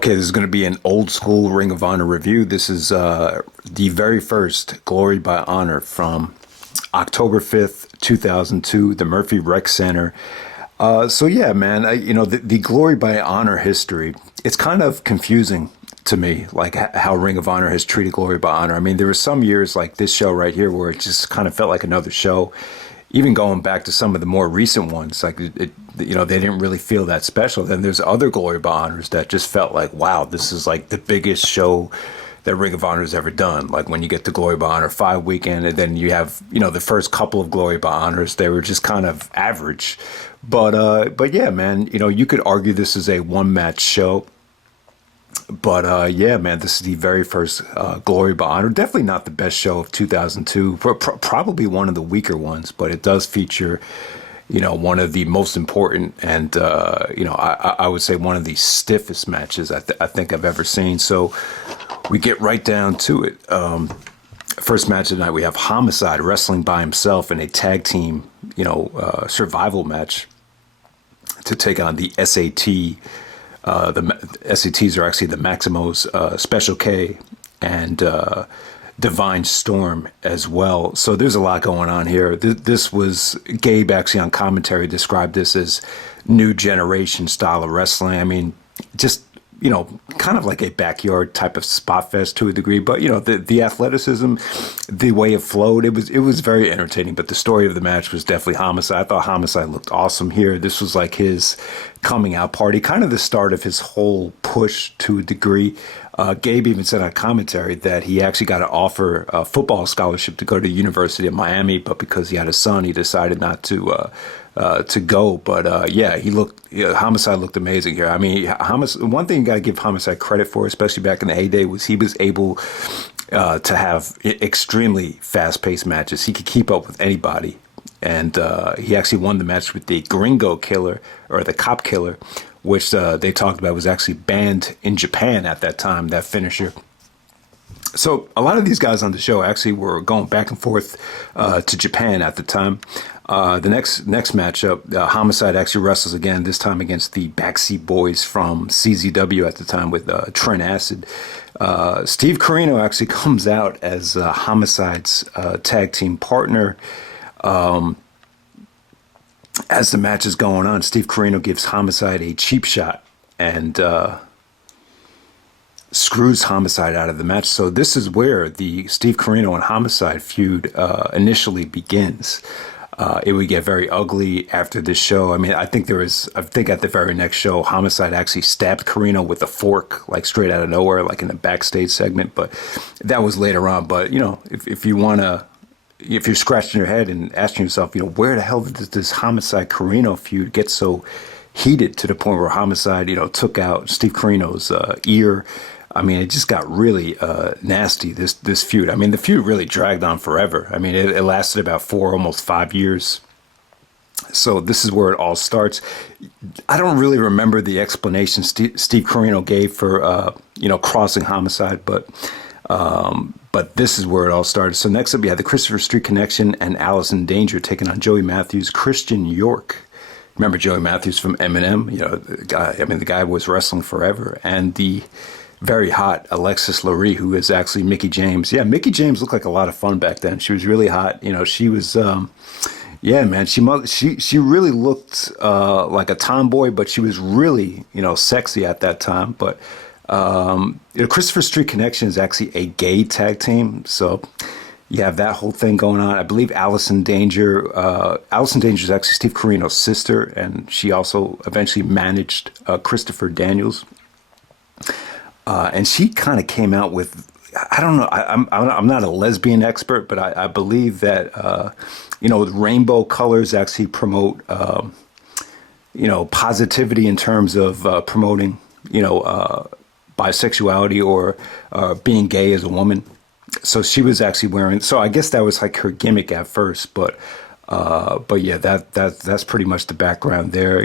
Okay, this is going to be an old school Ring of Honor review. This is the very first Glory by Honor from October 5th, 2002, the Murphy Rec Center. So yeah, man, the Glory by Honor history, it's kind of confusing to me, like how Ring of Honor has treated Glory by Honor. I mean, there were some years like this show right here where it just kind of felt like another show. Even going back to some of the more recent ones, like they didn't really feel that special. Then there's other Glory by Honors that just felt like, wow, this is like the biggest show that Ring of Honor has ever done. Like when you get to Glory by Honor 5 weekend, and then you have, the first couple of Glory by Honors, they were just kind of average. But yeah, man, you could argue this is a one match show. But yeah, man, this is the very first Glory by Honor. Definitely not the best show of 2002. Probably one of the weaker ones, but it does feature, one of the most important and, I would say one of the stiffest matches I think I've ever seen. So we get right down to it. First match of the night, we have Homicide wrestling by himself in a tag team, survival match to take on the SAT. The SATs are actually the Maximos, Special K, and Divine Storm as well. So there's a lot going on here. This was, Gabe actually on commentary described this as new generation style of wrestling. I mean, just, kind of like a backyard type of spot fest to a degree, but the athleticism, the way it flowed, it was very entertaining. But the story of the match was definitely Homicide. I thought Homicide looked awesome here. This was like his coming out party, kind of the start of his whole push to a degree. Gabe even said on commentary that he actually got an offer, a football scholarship to go to the University of Miami, but because he had a son, he decided not to go. But yeah, Homicide looked amazing here. I mean, one thing you got to give Homicide credit for, especially back in the heyday, was he was able to have extremely fast-paced matches. He could keep up with anybody. And he actually won the match with the Gringo Killer, or the Cop Killer, which they talked about was actually banned in Japan at that time, that finisher. So a lot of these guys on the show actually were going back and forth to Japan at the time. The next matchup, Homicide actually wrestles again, this time against the Backseat Boys from CZW at the time with Trent Acid. Steve Corino actually comes out as Homicide's tag team partner. As the match is going on, Steve Corino gives Homicide a cheap shot and screws Homicide out of the match. So this is where the Steve Corino and Homicide feud initially begins. It would get very ugly after this show. I mean, I think at the very next show, Homicide actually stabbed Corino with a fork, like straight out of nowhere, like in the backstage segment. But that was later on. But, if you're scratching your head and asking yourself, where the hell did this Homicide Corino feud get so heated to the point where Homicide, took out Steve Corino's ear? I mean, it just got really nasty, this feud. I mean, the feud really dragged on forever. I mean, it lasted about 4, almost 5 years. So this is where it all starts. I don't really remember the explanation Steve Corino gave for, crossing Homicide, but this is where it all started. So next up, you had the Christopher Street Connection and Allison Danger taking on Joey Matthews, Christian York. Remember Joey Matthews from Eminem? The guy was wrestling forever. And the very hot Alexis Laree, who is actually Mickie James. Yeah, Mickie James looked like a lot of fun back then. She was really hot. She was, yeah, man, she really looked like a tomboy, but she was really, sexy at that time. But Christopher Street Connection is actually a gay tag team, so you have that whole thing going on. I believe Allison Danger is actually Steve Corino's sister, and she also eventually managed Christopher Daniels. And she kind of came out with, I don't know, I'm not a lesbian expert, but I believe that, rainbow colors actually promote, positivity in terms of promoting, bisexuality or being gay as a woman. So she was actually wearing, so I guess that was like her gimmick at first, but yeah, that's pretty much the background there,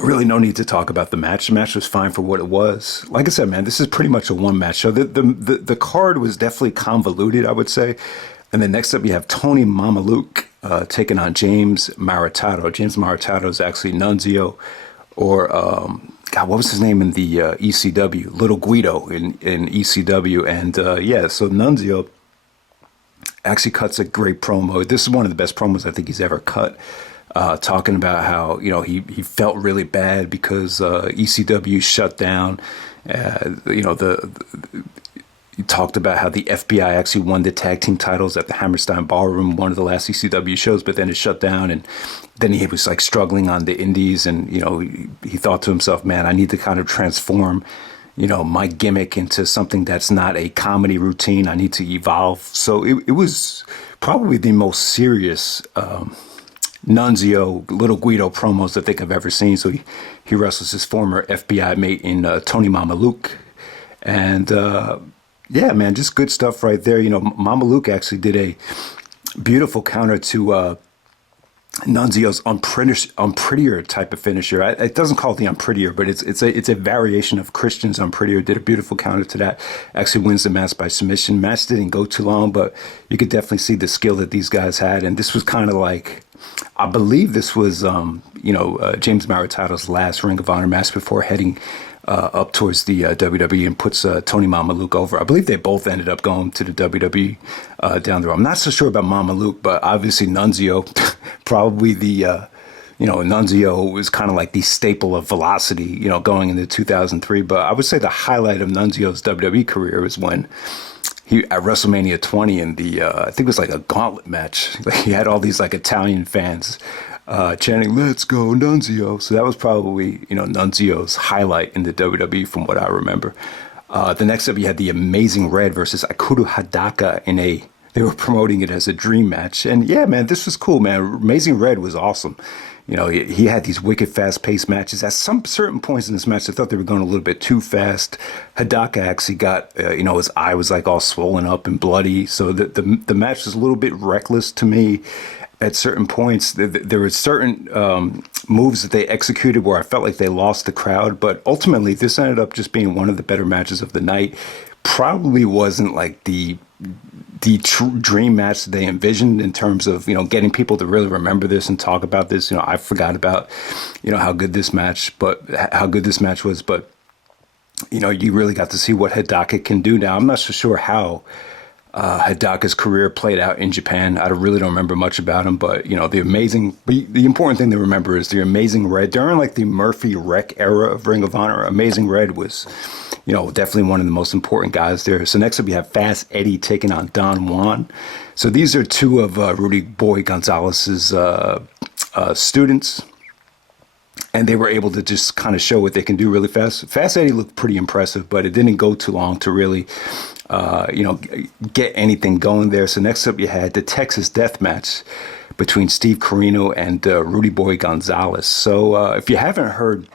Really no need to talk about the match. The match was fine for what it was. Like I said, man, this is pretty much a one match show. The card was definitely convoluted, I would say. And then next up you have Tony Mamaluke taking on James Maritato. James Maritato is actually Nunzio, or God, what was his name in the ECW? Little Guido in ECW. And yeah, so Nunzio actually cuts a great promo. This is one of the best promos I think he's ever cut. Talking about how, you know, he felt really bad because ECW shut down. You know, he talked about how the FBI actually won the tag team titles at the Hammerstein Ballroom, one of the last ECW shows, but then it shut down. And then he was like struggling on the indies. And, you know, he thought to himself, man, I need to kind of transform, you know, my gimmick into something that's not a comedy routine. I need to evolve. So it was probably the most serious Nunzio, Little Guido promos I think I've ever seen. So he wrestles his former FBI mate in Tony Mamaluke. And yeah, man, just good stuff right there. You know, Mamaluke actually did a beautiful counter to Nunzio's unprettier type of finisher. It doesn't call it the unprettier, but it's a variation of Christian's unprettier. Did a beautiful counter to that. Actually wins the match by submission. Match didn't go too long, but you could definitely see the skill that these guys had. And this was kind of like, I believe this was, you know, James Maritato's last Ring of Honor match before heading up towards the WWE and puts Tony Mamaluke over. I believe they both ended up going to the WWE down the road. I'm not so sure about Mamaluke, but obviously Nunzio, probably the, you know, Nunzio was kind of like the staple of velocity, you know, going into 2003. But I would say the highlight of Nunzio's WWE career was when he at WrestleMania 20 in the, I think it was like a gauntlet match. Like he had all these like Italian fans chanting, "Let's go, Nunzio." So that was probably, you know, Nunzio's highlight in the WWE from what I remember. The next up, you had the Amazing Red versus Akuro Hidaka they were promoting it as a dream match. And yeah, man, this was cool, man. Amazing Red was awesome. You know, he had these wicked fast-paced matches. At some certain points in this match, I thought they were going a little bit too fast. Hidaka actually got, you know, his eye was like all swollen up and bloody. So the match was a little bit reckless to me. At certain points, there were certain moves that they executed where I felt like they lost the crowd. But ultimately, this ended up just being one of the better matches of the night. Probably wasn't like the dream match that they envisioned in terms of, you know, getting people to really remember this and talk about this. You know, I forgot about, you know, how good this match was. But, you know, you really got to see what Hidaka can do now. I'm not so sure how Hidaka's career played out in Japan. I really don't remember much about him, but you know, the important thing to remember is the Amazing Red during like the Murphy Wreck era of Ring of Honor. Amazing Red was, you know, definitely one of the most important guys there. So next up, you have Fast Eddie taking on Don Juan. So these are two of Rudy Boy Gonzalez's students. And they were able to just kind of show what they can do really fast. Fast Eddie looked pretty impressive, but it didn't go too long to really, you know, get anything going there. So next up, you had the Texas Death Match between Steve Corino and Rudy Boy Gonzalez. So if you haven't heard,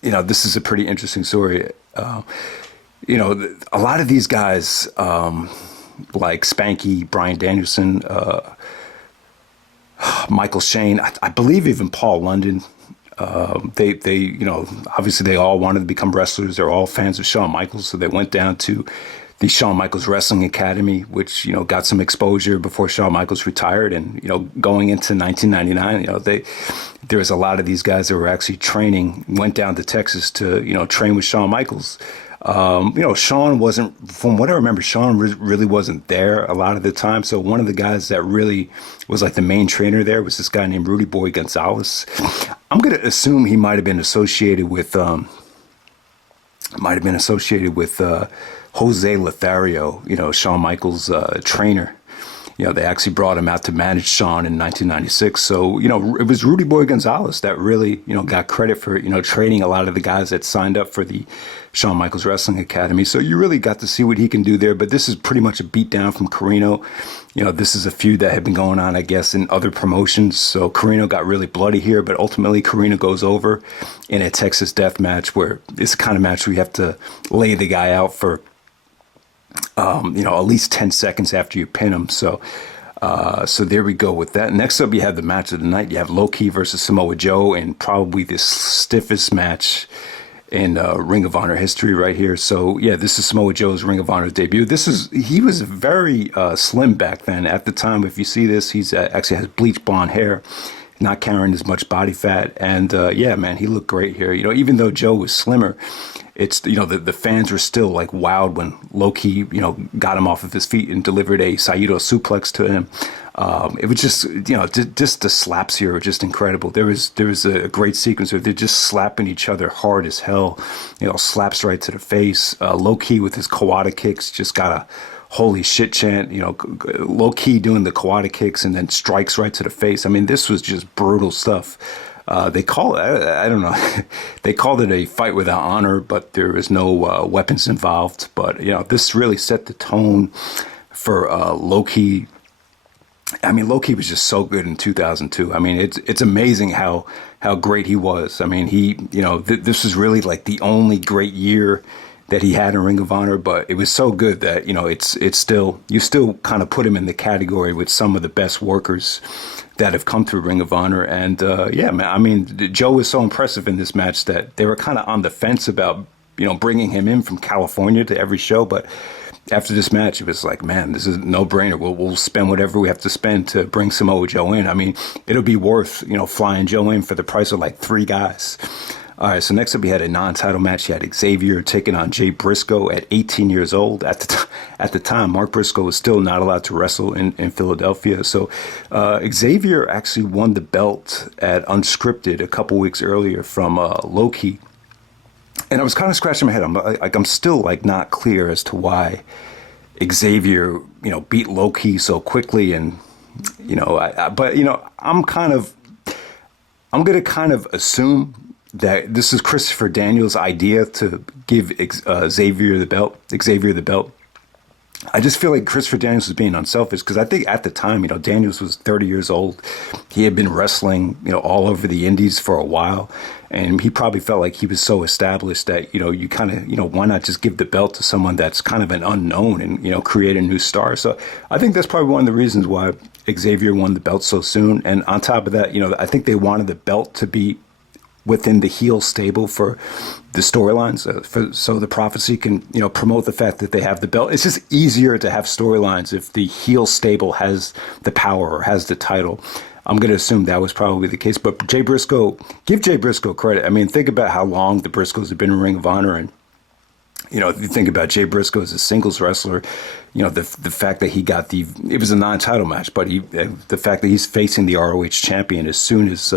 you know, this is a pretty interesting story. You know, a lot of these guys, like Spanky, Bryan Danielson, Michael Shane, I believe even Paul London, they, you know, obviously they all wanted to become wrestlers. They're all fans of Shawn Michaels. So they went down to the Shawn Michaels Wrestling Academy, which, you know, got some exposure before Shawn Michaels retired. And, you know, going into 1999, you know, there was a lot of these guys that were actually training, went down to Texas to, you know, train with Shawn Michaels. You know, Shawn wasn't, from what I remember, Shawn really wasn't there a lot of the time. So one of the guys that really was like the main trainer there was this guy named Rudy Boy Gonzalez. I'm going to assume he might have been associated with Jose Lothario, you know, Shawn Michaels' trainer. You know, they actually brought him out to manage Shawn in 1996. So, you know, it was Rudy Boy Gonzalez that really, you know, got credit for, you know, training a lot of the guys that signed up for the Shawn Michaels Wrestling Academy. So you really got to see what he can do there. But this is pretty much a beatdown from Corino. You know, this is a feud that had been going on, I guess, in other promotions. So Corino got really bloody here, but ultimately Corino goes over in a Texas Death Match, where it's the kind of match where you have to lay the guy out for, you know, at least 10 seconds after you pin him. So there we go with that. Next up, you have the match of the night. You have Low-Ki versus Samoa Joe, and probably the stiffest match in Ring of Honor history right here. So yeah, this is Samoa Joe's Ring of Honor debut. He was very slim back then. At the time, if you see this, he's actually has bleach blonde hair. not carrying as much body fat. And yeah, man, he looked great here. You know, even though Joe was slimmer, it's, you know, the fans were still like wild when Low-Ki, you know, got him off of his feet and delivered a Saito suplex to him. It was just, you know, just the slaps here are just incredible. There was a great sequence where they're just slapping each other hard as hell, you know, slaps right to the face. Low-Ki with his Kawada kicks just got a holy shit chant, you know, Low-Ki doing the Kawada kicks and then strikes right to the face. I mean, this was just brutal stuff. They call it, I don't know, they called it a fight without honor, but there was no weapons involved. But, you know, this really set the tone for Low-Ki. I mean, Low-Ki was just so good in 2002. I mean, it's amazing how great he was. I mean, he, you know, this was really like the only great year that he had in Ring of Honor, but it was so good that, you know, it's still, you still kind of put him in the category with some of the best workers that have come through Ring of Honor. And yeah, man, I mean, Joe was so impressive in this match that they were kind of on the fence about, you know, bringing him in from California to every show. But after this match, it was like, man, this is a no-brainer. We'll spend whatever we have to spend to bring Samoa Joe in. I mean, it'll be worth, you know, flying Joe in for the price of like 3 guys. All right, so next up, we had a non-title match. You had Xavier taking on Jay Briscoe at 18 years old. At the time, Mark Briscoe was still not allowed to wrestle in Philadelphia. So Xavier actually won the belt at Unscripted a couple weeks earlier from Low-Ki. And I was kind of scratching my head. I'm still like not clear as to why Xavier, you know, beat Low-Ki so quickly. And, you know, but, you know, I'm going to kind of assume that this is Christopher Daniels' idea to give Xavier the belt. I just feel like Christopher Daniels was being unselfish because I think at the time, you know, Daniels was 30 years old. He had been wrestling, you know, all over the indies for a while. And he probably felt like he was so established that, you know, you kind of, you know, why not just give the belt to someone that's kind of an unknown and, you know, create a new star. So I think that's probably one of the reasons why Xavier won the belt so soon. And on top of that, you know, I think they wanted the belt to be within the heel stable for the storylines, so the Prophecy can, you know, promote the fact that they have the belt. It's just easier to have storylines if the heel stable has the power or has the title. I'm going to assume that was probably the case. But Jay Briscoe, give Jay Briscoe credit. I mean, think about how long the Briscoes have been in Ring of Honor. And, you know, if you think about Jay Briscoe as a singles wrestler, you know, the fact that he got it was a non-title match, but the fact that he's facing the ROH champion as soon as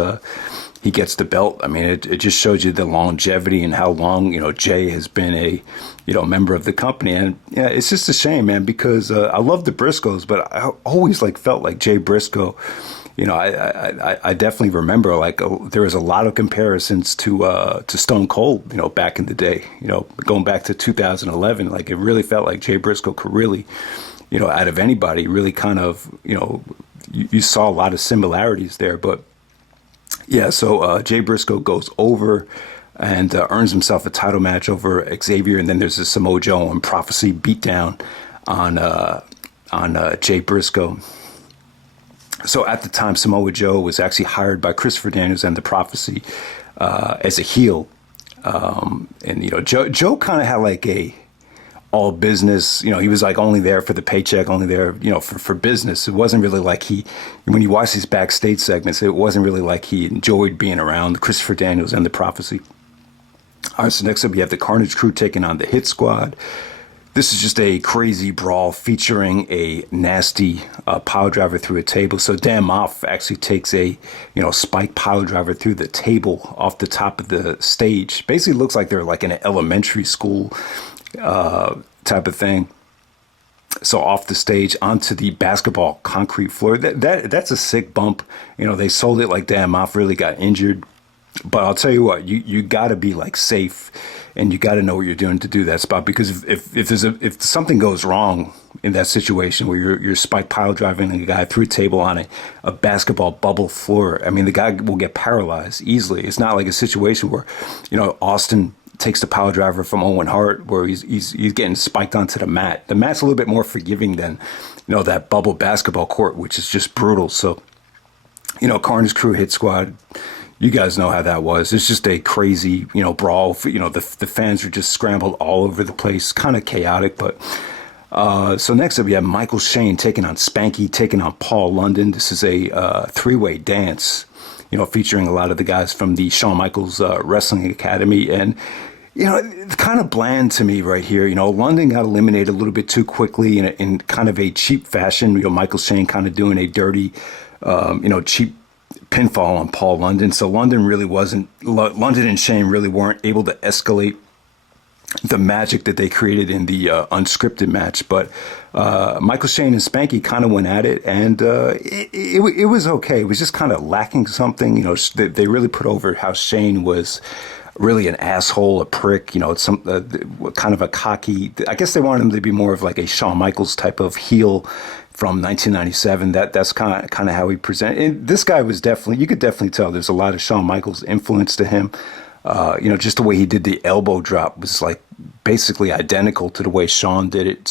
he gets the belt. I mean, it just shows you the longevity and how long, you know, Jay has been a, you know, member of the company. And yeah, it's just a shame, man, because I love the Briscoes, but I always like felt like Jay Briscoe, you know, I definitely remember like there was a lot of comparisons to Stone Cold, you know, back in the day, you know, going back to 2011, like it really felt like Jay Briscoe could really, you know, out of anybody really kind of, you know, you saw a lot of similarities there. But yeah, so Jay Briscoe goes over and earns himself a title match over Xavier, and then there's a Samoa Joe and Prophecy beatdown on Jay Briscoe. So at the time, Samoa Joe was actually hired by Christopher Daniels and the Prophecy as a heel, and you know, Joe kind of had like a all business, you know, he was like only there for the paycheck, only there, you know, for business. It wasn't really like when you watch these backstage segments, it wasn't really like he enjoyed being around Christopher Daniels and the Prophecy. All right, so next up we have the Carnage crew taking on the Hit Squad. This is just a crazy brawl featuring a nasty pile driver through a table. So Dan Moff actually takes a, you know, spike pile driver through the table off the top of the stage. Basically looks like they're like in an elementary school type of thing. So off the stage onto the basketball concrete floor. That's a sick bump. You know, they sold it like Dan Moff really got injured. But I'll tell you what, you got to be like safe, and you got to know what you're doing to do that spot, because if something goes wrong in that situation where you're spike pile driving a guy through a table on a basketball bubble floor, I mean, the guy will get paralyzed easily. It's not like a situation where, you know, Austin takes the pile driver from Owen Hart where he's getting spiked onto the mat. The mat's a little bit more forgiving than, you know, that bubble basketball court, which is just brutal. So, you know, Carnage crew, Hit Squad, you guys know how that was. It's just a crazy, you know, brawl. You know, the fans are just scrambled all over the place, kind of chaotic. But so next up, we have Michael Shane taking on Spanky, taking on Paul London. This is a three-way dance. featuring a lot of the guys from the Shawn Michaels Wrestling Academy. And, it's kind of bland to me right here. London got eliminated a little bit too quickly in kind of a cheap fashion. Michael Shane kind of doing a dirty, cheap pinfall on Paul London. So London and Shane really weren't able to escalate the magic that they created in the unscripted match. But Michael Shane and Spanky kind of went at it, and it was okay. It was just kind of lacking something. They really put over how Shane was really an asshole, a prick, it's some kind of a cocky. I guess they wanted him to be more of like a Shawn Michaels type of heel from 1997. That's kind of how he presented. And this guy was you could definitely tell there's a lot of Shawn Michaels influence to him. Just the way he did the elbow drop was like basically identical to the way Shawn did it.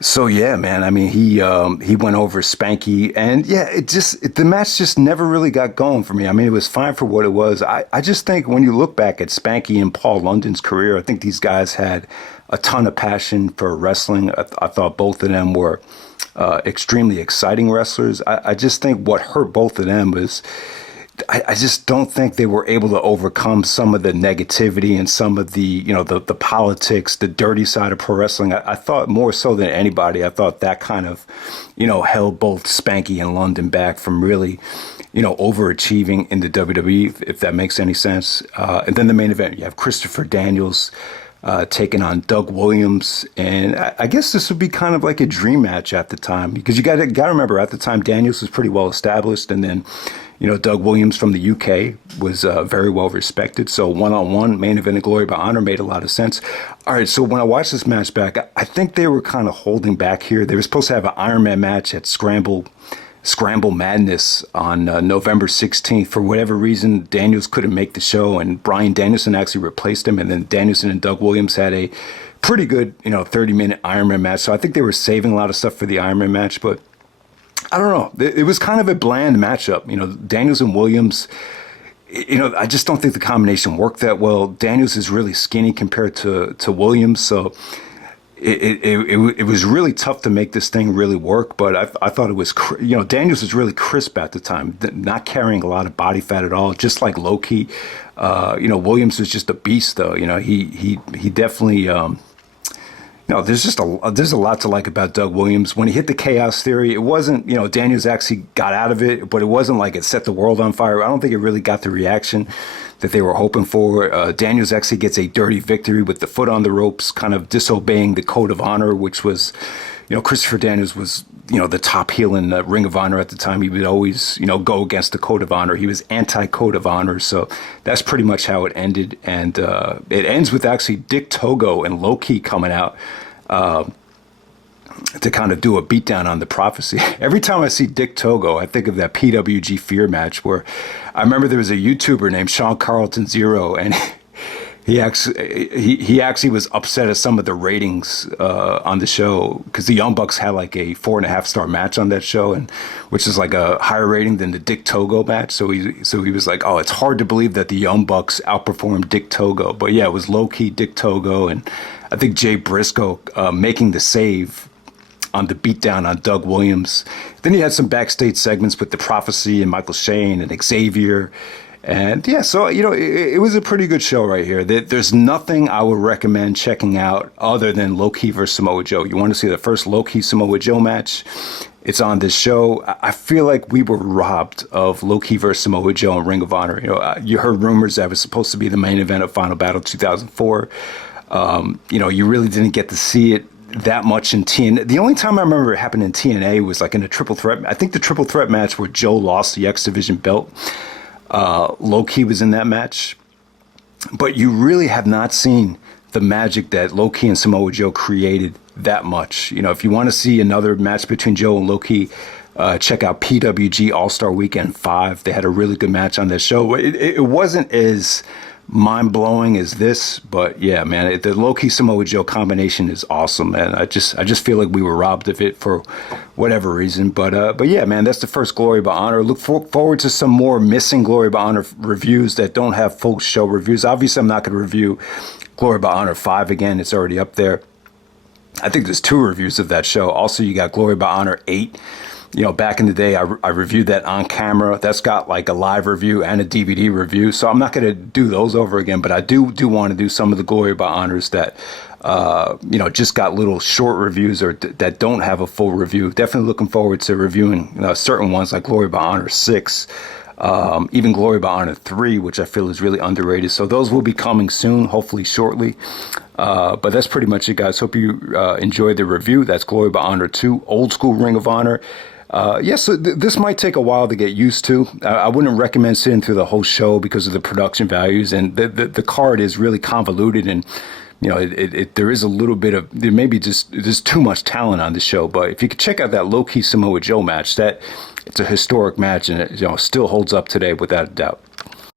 So yeah, man. I mean, he went over Spanky, and yeah, the match just never really got going for me. I mean, it was fine for what it was. I just think when you look back at Spanky and Paul London's career, I think these guys had a ton of passion for wrestling. I thought both of them were extremely exciting wrestlers. I just think what hurt both of them was I just don't think they were able to overcome some of the negativity and some of the, the politics, the dirty side of pro wrestling. I thought more so than anybody, I thought that kind of, held both Spanky and London back from really, overachieving in the WWE, if that makes any sense. And then the main event, you have Christopher Daniels taking on Doug Williams. And I guess this would be kind of like a dream match at the time, because you got to remember at the time, Daniels was pretty well established. And then, Doug Williams from the UK was very well respected. So one-on-one main event of Glory by Honor made a lot of sense. All right, so when I watched this match back, I think they were kind of holding back here. They were supposed to have an Iron Man match at Scramble Madness on November 16th. For whatever reason, Daniels couldn't make the show, and Bryan Danielson actually replaced him. And then Danielson and Doug Williams had a pretty good, 30-minute Iron Man match. So I think they were saving a lot of stuff for the Iron Man match, but I don't know. It was kind of a bland matchup. Daniels and Williams, I just don't think the combination worked that well. Daniels is really skinny compared to Williams, so it was really tough to make this thing really work. But I thought it was, Daniels was really crisp at the time, not carrying a lot of body fat at all, just like Loki. Williams was just a beast, though. He definitely. There's a lot to like about Doug Williams. When he hit the Chaos Theory, it wasn't, Daniels actually got out of it, but it wasn't like it set the world on fire. I don't think it really got the reaction that they were hoping for. Daniels actually gets a dirty victory with the foot on the ropes, kind of disobeying the Code of Honor, which was, Christopher Daniels was, the top heel in the Ring of Honor at the time. He would always, go against the Code of Honor. He was anti-Code of Honor. So that's pretty much how it ended. And it ends with actually Dick Togo and Low-Key coming out to kind of do a beatdown on the Prophecy. Every time I see Dick Togo, I think of that PWG Fear match where I remember there was a YouTuber named Sean Carlton Zero, and he actually was upset at some of the ratings on the show, because the Young Bucks had like a 4.5-star match on that show, and which is like a higher rating than the Dick Togo match. So he was like, oh, it's hard to believe that the Young Bucks outperformed Dick Togo. But yeah, it was low-key Dick Togo, and I think Jay Briscoe making the save on the beatdown on Doug Williams. Then he had some backstage segments with the Prophecy and Michael Shane and Xavier. And yeah, so, it was a pretty good show right here. There's nothing I would recommend checking out other than Low-Key versus Samoa Joe. You want to see the first Low-Key Samoa Joe match? It's on this show. I feel like we were robbed of Low-Key versus Samoa Joe in Ring of Honor. You heard rumors that it was supposed to be the main event of Final Battle 2004. You really didn't get to see it that much in TNA. The only time I remember it happened in TNA was like in a triple threat. I think the triple threat match where Joe lost the X Division belt. Low-Key was in that match, but you really have not seen the magic that Low-Key and Samoa Joe created that much. If you want to see another match between Joe and Low-Key, check out PWG All-Star Weekend 5. They had a really good match on that show. It wasn't as mind-blowing as this, but yeah, man, the Low-Key Samoa Joe combination is awesome, and I just feel like we were robbed of it for whatever reason. But yeah, man, that's the first Glory by Honor. Look forward to some more missing Glory by Honor reviews that don't have full show reviews. Obviously, I'm not going to review Glory by Honor 5 again. It's already up there. I think there's 2 reviews of that show. Also, you got Glory by Honor 8. back in the day, I reviewed that on camera. That's got like a live review and a DVD review. So I'm not going to do those over again, but I do want to do some of the Glory by Honors that, just got little short reviews or that don't have a full review. Definitely looking forward to reviewing certain ones like Glory by Honor 6, even Glory by Honor 3, which I feel is really underrated. So those will be coming soon, hopefully shortly. But that's pretty much it, guys. Hope you enjoyed the review. That's Glory by Honor 2, Old School Ring of Honor. So this might take a while to get used to. I wouldn't recommend sitting through the whole show because of the production values, and the card is really convoluted, and there is a little bit of, there may be there's too much talent on the show. But if you could check out that low-key Samoa Joe match, it's a historic match, and it still holds up today without a doubt.